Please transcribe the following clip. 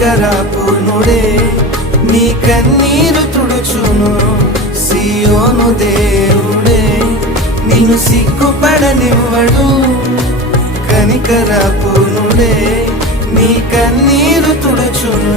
కనికరపూర్ణుడే నీ కన్నీరు తుడుచును సియోను దేవుడే నిన్ను సిగ్గుపడనివ్వడు కనికరపూర్ణుడే నీ కన్నీరు తుడుచును